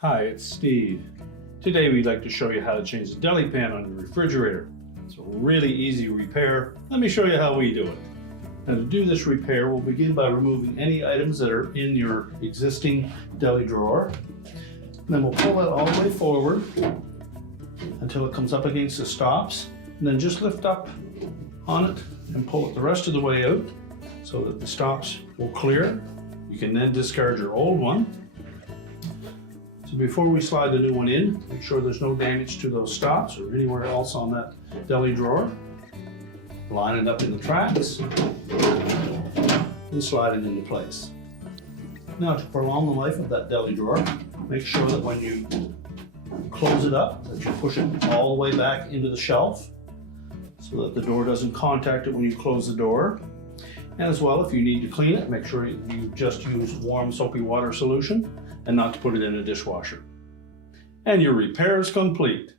Hi, it's Steve. Today we'd like to show you how to change the deli pan on your refrigerator. It's a really easy repair. Let me show you how we do it. Now to do this repair, we'll begin by removing any items that are in your existing deli drawer. And then we'll pull it all the way forward until it comes up against the stops. And then just lift up on it and pull it the rest of the way out so that the stops will clear. You can then discard your old one. So before we slide the new one in, make sure there's no damage to those stops or anywhere else on that deli drawer. Line it up in the tracks and slide it into place. Now to prolong the life of that deli drawer, make sure that when you close it up, that you push it all the way back into the shelf so that the door doesn't contact it when you close the door. And as well, if you need to clean it, make sure you just use warm soapy water solution and not to put it in a dishwasher. And your repair is complete.